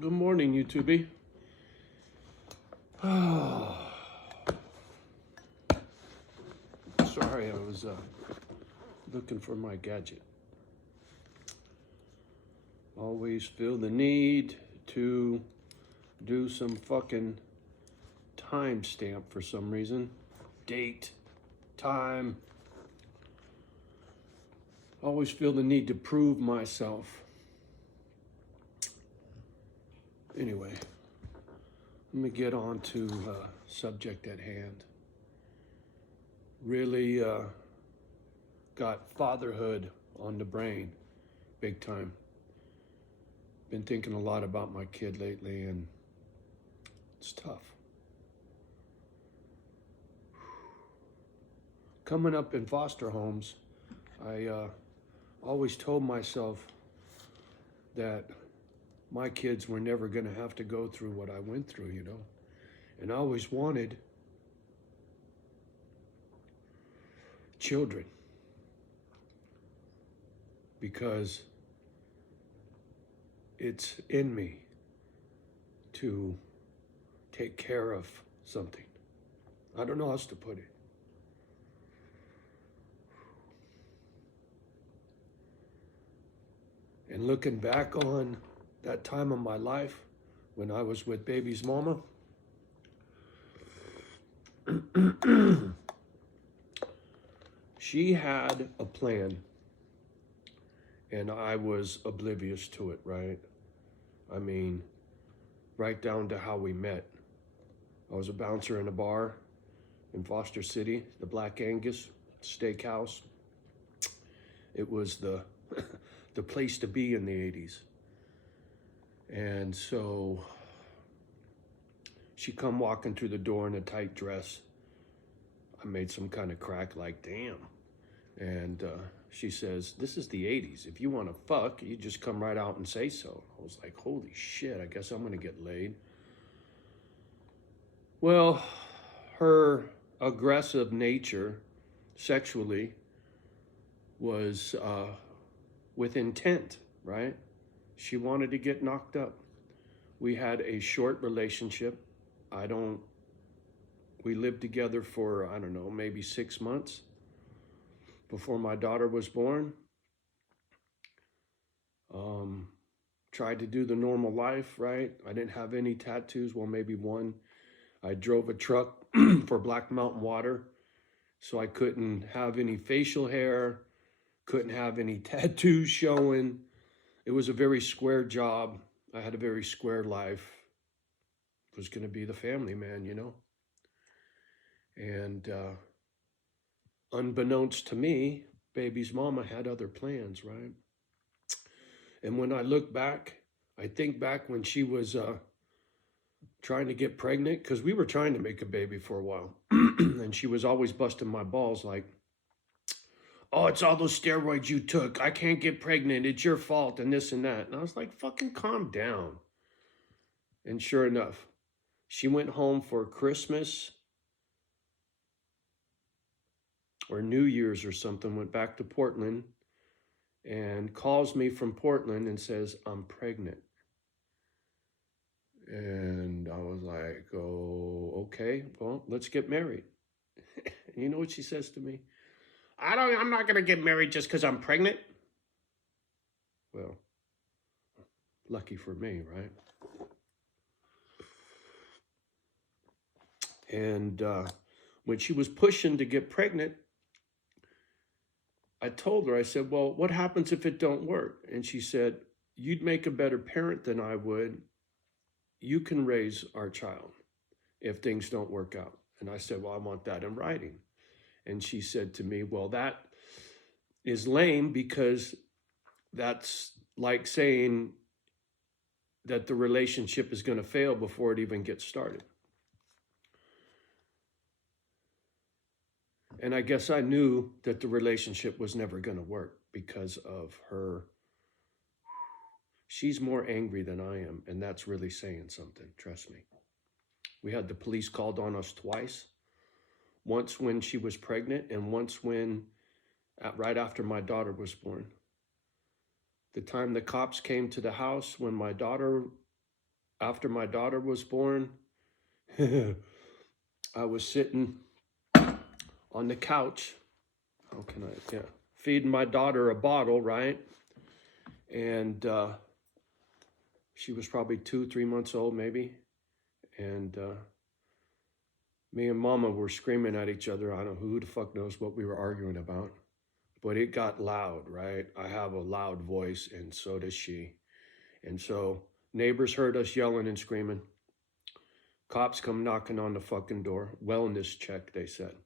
Good morning, YouTube. Sorry, I was looking for my gadget. Always feel the need to do some fucking timestamp for some reason. Date, time. Always feel the need to prove myself. Anyway, let me get on to subject at hand. Really got fatherhood on the brain, big time. Been thinking a lot about my kid lately, and it's tough. Coming up in foster homes, I always told myself that my kids were never going to have to go through what I went through, and I always wanted children because it's in me to take care of something. I don't know how else to put it. And looking back on that time of my life when I was with baby's mama, she had a plan and I was oblivious to it, right? I mean, right down to how we met. I was a bouncer in a bar in Foster City, the Black Angus Steakhouse. It was the the place to be in the 80s. And so she come walking through the door in a tight dress. I made some kind of crack like, damn. And she says, this is the 80s. If you want to fuck, you just come right out and say so. I was like, holy shit, I guess I'm going to get laid. Well, her aggressive nature sexually was with intent, right? She wanted to get knocked up. We had a short relationship. We lived together for, I don't know, maybe 6 months before my daughter was born. Tried to do the normal life, right? I didn't have any tattoos, well, maybe one. I drove a truck for Black Mountain Water, so I couldn't have any facial hair, couldn't have any tattoos showing. It was a very square job. I had a very square life. It was going to be the family man, And unbeknownst to me, baby's mama had other plans, right? And when I look back, I think back when she was trying to get pregnant, because we were trying to make a baby for a while. And she was always busting my balls like, oh, it's all those steroids you took. I can't get pregnant. It's your fault and this and that. And I was like, fucking calm down. And sure enough, she went home for Christmas or New Year's or something, went back to Portland and calls me from Portland and says, I'm pregnant. And I was like, oh, okay, well, let's get married. And you know what she says to me? I'm not gonna get married just because I'm pregnant. Well, lucky for me, right? And when she was pushing to get pregnant, I told her, I said, well, what happens if it don't work? And she said, you'd make a better parent than I would. You can raise our child if things don't work out. And I said, well, I want that in writing. And she said to me, well, that is lame because that's like saying that the relationship is going to fail before it even gets started. And I guess I knew that the relationship was never going to work because of her. She's more angry than I am, and that's really saying something, trust me. We had the police called on us twice. Once when she was pregnant and once when, right after my daughter was born. The time the cops came to the house when my daughter after my daughter was born, I was sitting on the couch. How can I? Yeah, feeding my daughter a bottle, right? And she was probably 2, 3 months old, maybe. And me and Mama were screaming at each other. I don't know who the fuck knows what we were arguing about, but it got loud, right? I have a loud voice, and so does she. And so neighbors heard us yelling and screaming. Cops come knocking on the fucking door. Wellness check, they said.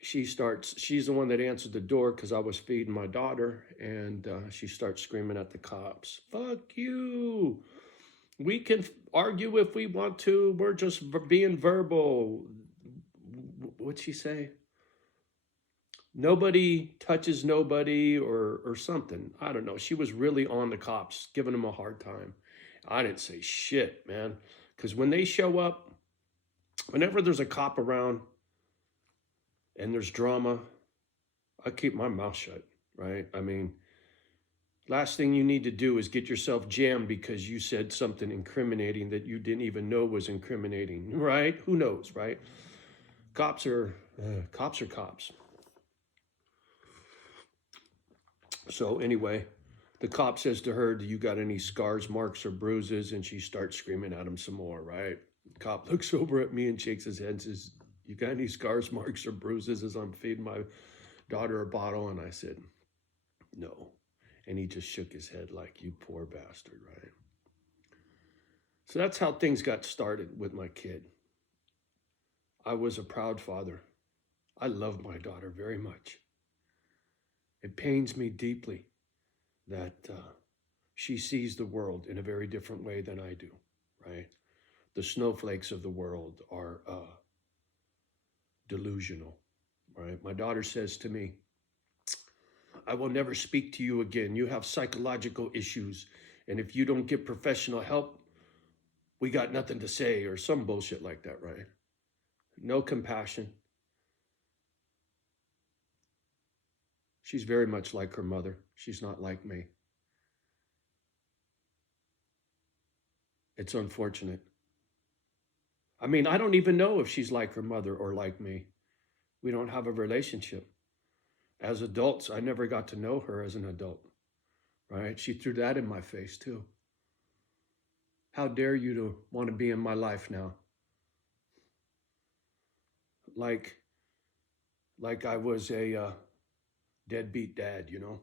She's the one that answered the door because I was feeding my daughter, and she starts screaming at the cops, "Fuck you. We can argue if we want to. We're just being verbal." What'd she say? Nobody touches nobody or something. I don't know. She was really on the cops, giving them a hard time. I didn't say shit, man. Because when they show up, whenever there's a cop around and there's drama, I keep my mouth shut, right? I mean, last thing you need to do is get yourself jammed because you said something incriminating that you didn't even know was incriminating, right? Who knows, right? Cops are cops. So anyway, the cop says to her, "Do you got any scars, marks, or bruises?" And she starts screaming at him some more, right? The cop looks over at me and shakes his head and says, "You got any scars, marks, or bruises?" As I'm feeding my daughter a bottle. And I said, "No." And he just shook his head like, "You poor bastard," right? So that's how things got started with my kid. I was a proud father. I love my daughter very much. It pains me deeply that she sees the world in a very different way than I do, right? The snowflakes of the world are delusional, right? My daughter says to me, "I will never speak to you again. You have psychological issues. And if you don't get professional help, we got nothing to say," or some bullshit like that, right? No compassion. She's very much like her mother. She's not like me. It's unfortunate. I mean, I don't even know if she's like her mother or like me. We don't have a relationship. As adults, I never got to know her as an adult, right? She threw that in my face too. How dare you to want to be in my life now? Like I was a deadbeat dad, you know?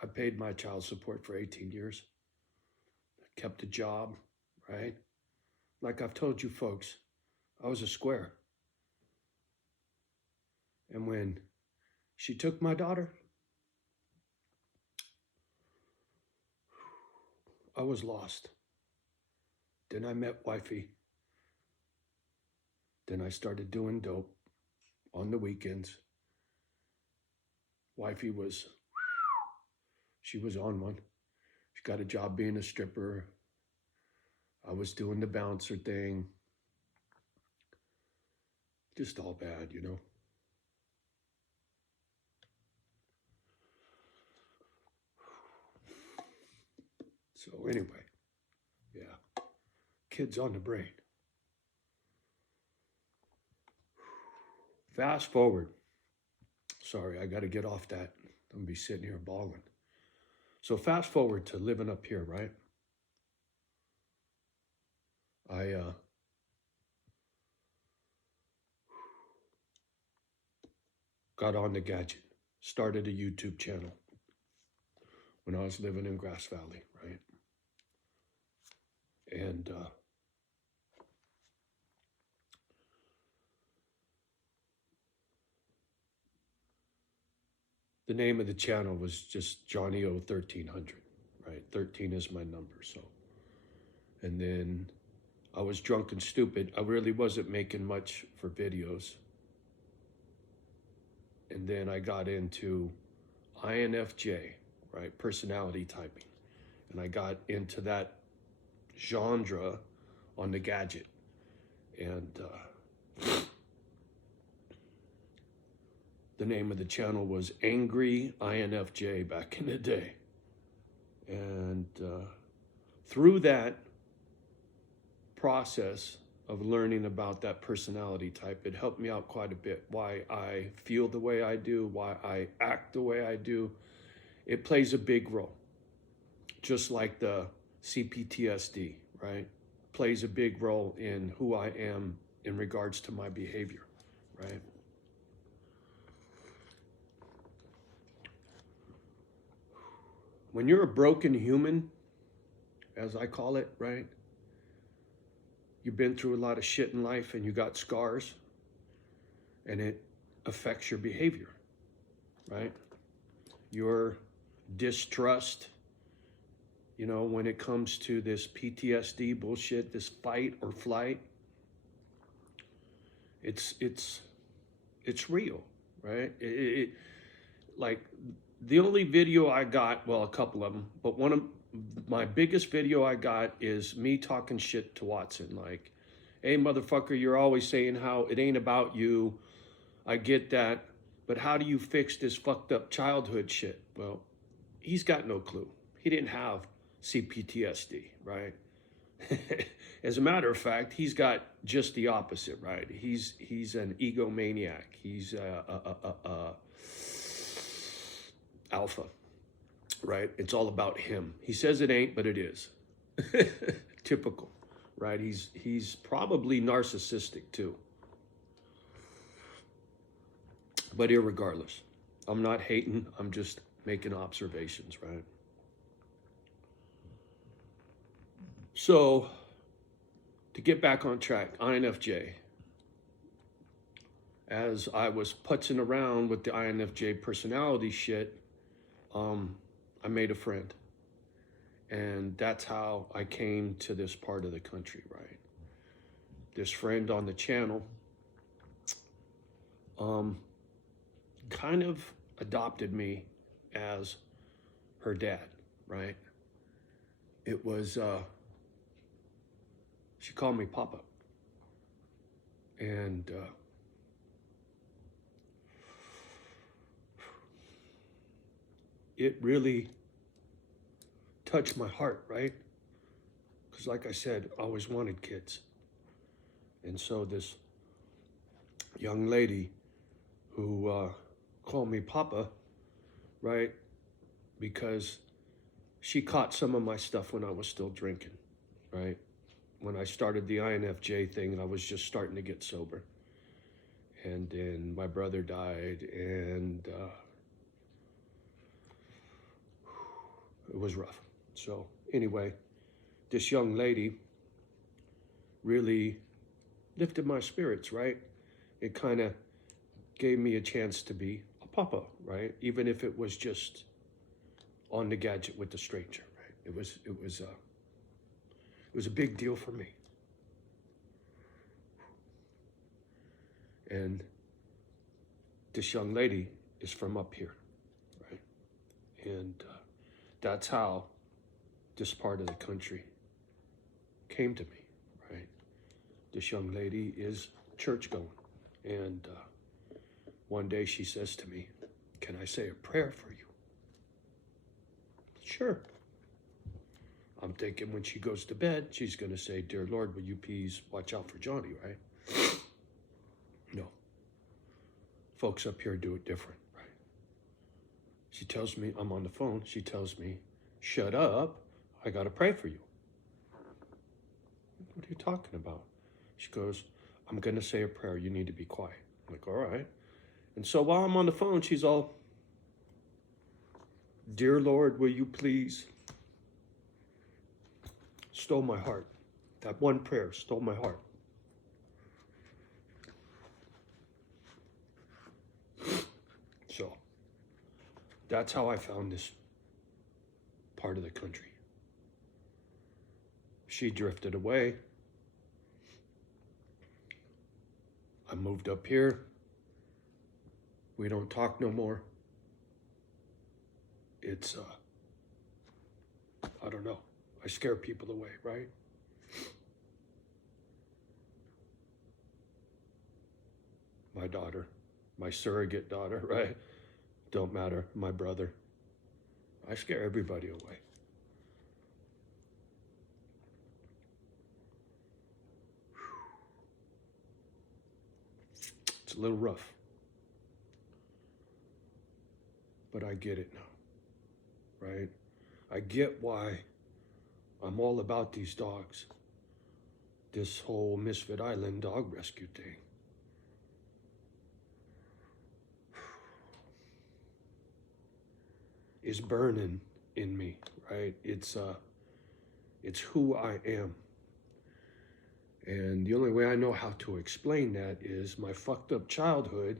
I paid my child support for 18 years. I kept a job, right? Like I've told you folks, I was a square. And when she took my daughter, I was lost. Then I met wifey. Then I started doing dope on the weekends. Wifey she was on one. She got a job being a stripper. I was doing the bouncer thing. Just all bad, you know? So anyway, yeah, kids on the brain. Fast forward. Sorry, I got to get off that. I'm going to be sitting here bawling. So fast forward to living up here, right? I got on the gadget, started a YouTube channel when I was living in Grass Valley, right? And the name of the channel was just Johnny O 1300, right? 13 is my number, so. And then I was drunk and stupid. I really wasn't making much for videos. And then I got into INFJ, right? Personality typing. And I got into that genre on the gadget. And the name of the channel was Angry INFJ back in the day. And through that process of learning about that personality type, it helped me out quite a bit. Why I feel the way I do, why I act the way I do, it plays a big role. Just like the CPTSD, right? Plays a big role in who I am in regards to my behavior, right? When you're a broken human, as I call it, right? You've been through a lot of shit in life and you got scars, and it affects your behavior, right? Your distrust, you know, when it comes to this PTSD bullshit, this fight or flight, it's real, right? Like the only video I got, well, a couple of them, but one of my biggest video I got is me talking shit to Watson. Like, hey, motherfucker, you're always saying how it ain't about you. I get that. But how do you fix this fucked up childhood shit? Well, he's got no clue. He didn't have CPTSD, right? As a matter of fact, he's got just the opposite, right? He's an egomaniac. He's a alpha. Right? It's all about him. He says it ain't, but it is. Typical, right? He's probably narcissistic too. But irregardless, I'm not hating. I'm just making observations, right? So, to get back on track, INFJ. As I was putzing around with the INFJ personality shit, I made a friend. And that's how I came to this part of the country, right? This friend on the channel kind of adopted me as her dad, right? It was, she called me Papa. And it really touched my heart, right? Because like I said, I always wanted kids. And so this young lady who called me Papa, right? Because she caught some of my stuff when I was still drinking, right? When I started the INFJ thing, I was just starting to get sober. And then my brother died, and it was rough. So anyway, this young lady really lifted my spirits, right? It kind of gave me a chance to be a papa, right? Even if it was just on the gadget with the stranger, right? It was a big deal for me. And this young lady is from up here, right? And that's how this part of the country came to me, right? This young lady is church going. And one day she says to me, "Can I say a prayer for you?" Sure. I'm thinking when she goes to bed, she's going to say, "Dear Lord, will you please watch out for Johnny," right? No. Folks up here do it different, right? She tells me, I'm on the phone, she tells me, "Shut up, I got to pray for you." What are you talking about? She goes, "I'm going to say a prayer, you need to be quiet." I'm like, all right. And so while I'm on the phone, she's all, "Dear Lord, will you please," stole my heart. That one prayer stole my heart. So that's how I found this part of the country. She drifted away. I moved up here. We don't talk no more. It's, I don't know. I scare people away, right? My daughter, my surrogate daughter, right? Don't matter, my brother. I scare everybody away. a little rough. But I get it now, right? I get why I'm all about these dogs. This whole Misfit Island dog rescue thing. Is burning in me, right? It's who I am. And the only way I know how to explain that is my fucked up childhood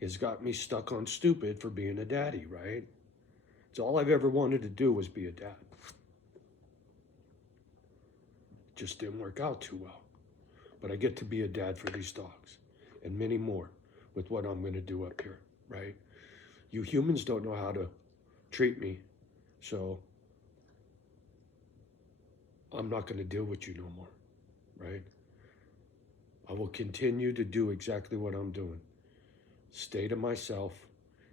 has got me stuck on stupid for being a daddy, right? It's all I've ever wanted to do was be a dad. Just didn't work out too well. But I get to be a dad for these dogs and many more with what I'm going to do up here, right? You humans don't know how to treat me, so I'm not going to deal with you no more, right? I will continue to do exactly what I'm doing. Stay to myself,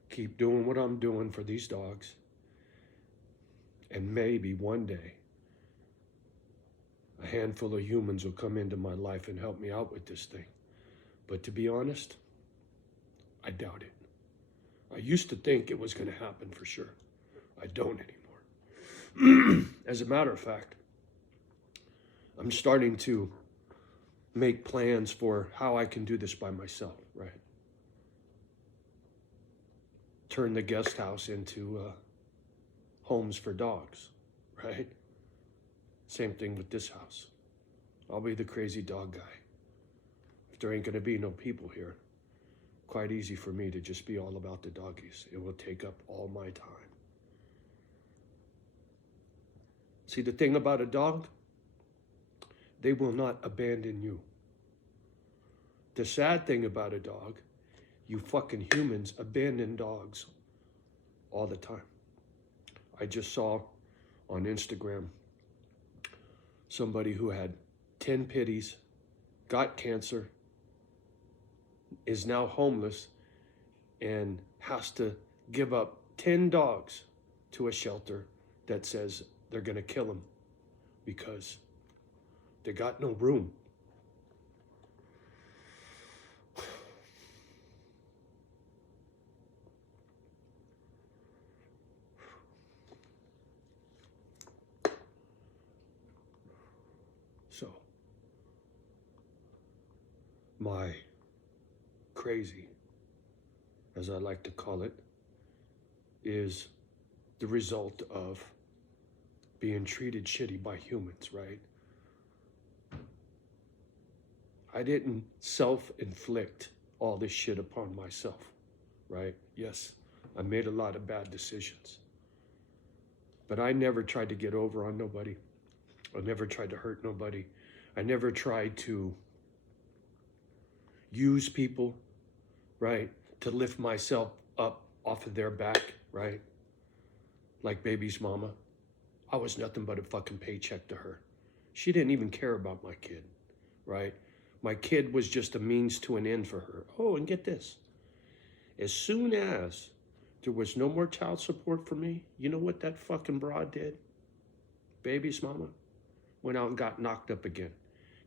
keep doing what I'm doing for these dogs, and maybe one day a handful of humans will come into my life and help me out with this thing. But to be honest, I doubt it. I used to think it was going to happen for sure. I don't anymore. As a matter of fact, I'm starting to make plans for how I can do this by myself, right? Turn the guest house into homes for dogs, right? Same thing with this house. I'll be the crazy dog guy. If there ain't gonna be no people here, quite easy for me to just be all about the doggies. It will take up all my time. See, the thing about a dog, they will not abandon you. The sad thing about a dog, you fucking humans abandon dogs all the time. I just saw on Instagram somebody who had 10 pitties, got cancer, is now homeless, and has to give up 10 dogs to a shelter that says they're gonna kill them because they got no room. So, my crazy, as I like to call it, is the result of being treated shitty by humans, right? I didn't self-inflict all this shit upon myself, right? Yes, I made a lot of bad decisions, but I never tried to get over on nobody. I never tried to hurt nobody. I never tried to use people, right, to lift myself up off of their back, right? Like baby's mama. I was nothing but a fucking paycheck to her. She didn't even care about my kid, right? My kid was just a means to an end for her. Oh, and get this. As soon as there was no more child support for me, you know what that fucking broad did? Baby's mama went out and got knocked up again.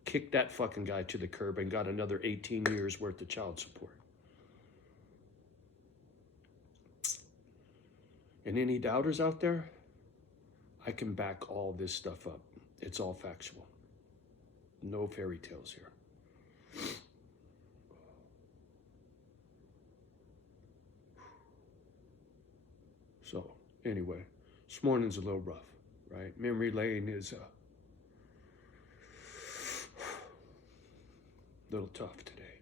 Kicked that fucking guy to the curb and got another 18 years worth of child support. And any doubters out there, I can back all this stuff up. It's all factual. No fairy tales here. So, anyway, this morning's a little rough, right? Memory lane is a little tough today.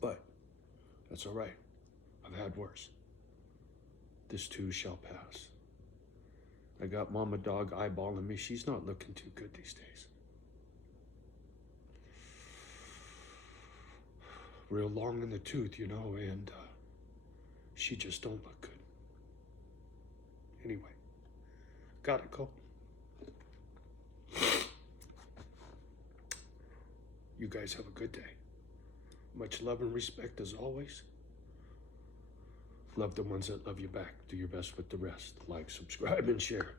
But that's all right. I've had worse. This too shall pass. I got Mama Dog eyeballing me. She's not looking too good these days. Real long in the tooth, you know, and she just don't look good. Anyway, gotta go. You guys have a good day. Much love and respect as always. Love the ones that love you back. Do your best with the rest. Like, subscribe, and share.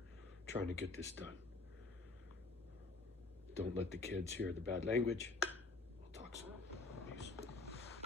Trying to get this done. Don't let the kids hear the bad language.